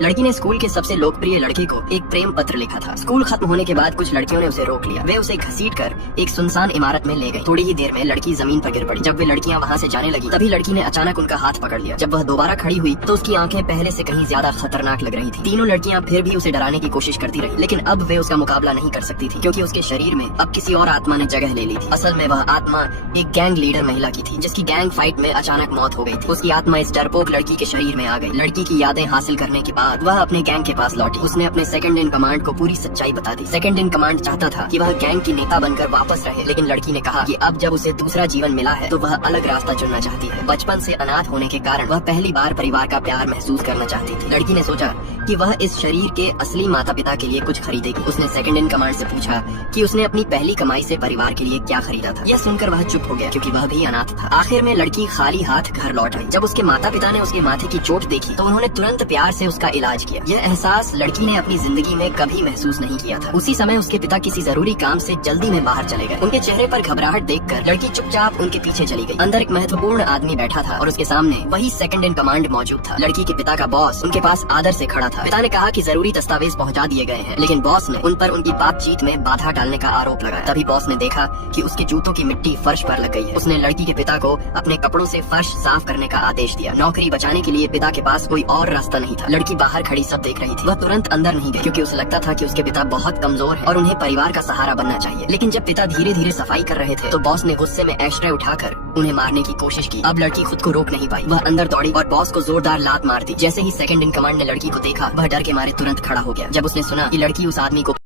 लड़की ने स्कूल के सबसे लोकप्रिय लड़के को एक प्रेम पत्र लिखा था। स्कूल खत्म होने के बाद कुछ लड़कियों ने उसे रोक लिया। वे उसे घसीटकर एक सुनसान इमारत में ले गई। थोड़ी ही देर में लड़की जमीन पर गिर पड़ी। जब वे लड़कियां वहां से जाने लगी तभी लड़की ने अचानक उनका हाथ पकड़ लिया। जब वह दोबारा खड़ी हुई तो उसकी आंखें पहले से कहीं ज्यादा खतरनाक लग रही थी। तीनों लड़कियां फिर भी उसे डराने की कोशिश करती रही, लेकिन अब वे उसका मुकाबला नहीं कर सकती थी क्योंकि उसके शरीर में अब किसी और आत्मा ने जगह ले ली थी। असल में वह आत्मा एक गैंग लीडर महिला की थी जिसकी गैंग फाइट में अचानक मौत हो गई थी। उसकी आत्मा इस डरपोक लड़की के शरीर में आ गई। लड़की की यादें हासिल करने के बाद वह अपने गैंग के पास लौटी। उसने अपने सेकंड इन कमांड को पूरी सच्चाई बता दी। सेकंड इन कमांड चाहता था कि वह गैंग की नेता बनकर वापस रहे, लेकिन लड़की ने कहा कि अब जब उसे दूसरा जीवन मिला है तो वह अलग रास्ता चुनना चाहती है। बचपन से अनाथ होने के कारण वह पहली बार परिवार का प्यार महसूस करना चाहती थी। लड़की ने सोचा कि वह इस शरीर के असली माता पिता के लिए कुछ खरीदेगी। उसने सेकंड इन कमांड से पूछा कि उसने अपनी पहली कमाई से परिवार के लिए क्या खरीदा था। यह सुनकर वह चुप हो गया क्योंकि वह भी अनाथ था। आखिर में लड़की खाली हाथ घर लौट आई। जब उसके माता पिता ने उसके माथे की चोट देखी तो उन्होंने तुरंत प्यार से उसका इलाज किया। यह एहसास लड़की ने अपनी जिंदगी में कभी महसूस नहीं किया था। उसी समय उसके पिता किसी जरूरी काम से जल्दी में बाहर चले गए। उनके चेहरे पर घबराहट देखकर लड़की चुपचाप उनके पीछे चली गई। अंदर एक महत्वपूर्ण आदमी बैठा था और उसके सामने वही सेकंड इन कमांड मौजूद था। लड़की के पिता का बॉस उनके पास आदर से खड़ा था। पिता ने कहा कि जरूरी दस्तावेज पहुंचा दिए गए हैं, लेकिन बॉस ने उन पर उनकी बातचीत में बाधा डालने का आरोप लगाया। तभी बॉस ने देखा कि उसके जूतों की मिट्टी फर्श पर लग गई है। उसने लड़की के पिता को अपने कपड़ों से फर्श साफ करने का आदेश दिया। नौकरी बचाने के लिए पिता के पास कोई और रास्ता नहीं था। लड़की बाहर खड़ी सब देख रही थी। वह तुरंत अंदर नहीं गई क्योंकि उसे लगता था कि उसके पिता बहुत कमजोर है और उन्हें परिवार का सहारा बनना चाहिए। लेकिन जब पिता धीरे धीरे सफाई कर रहे थे तो बॉस ने गुस्से में एस्ट्रे उठाकर उन्हें मारने की कोशिश की। अब लड़की खुद को रोक नहीं पाई। वह अंदर दौड़ी और बॉस को जोरदार लात मार दी। जैसे ही सेकंड इन कमांड ने लड़की को देखा वह डर के मारे तुरंत खड़ा हो गया। जब उसने सुना कि लड़की उस आदमी को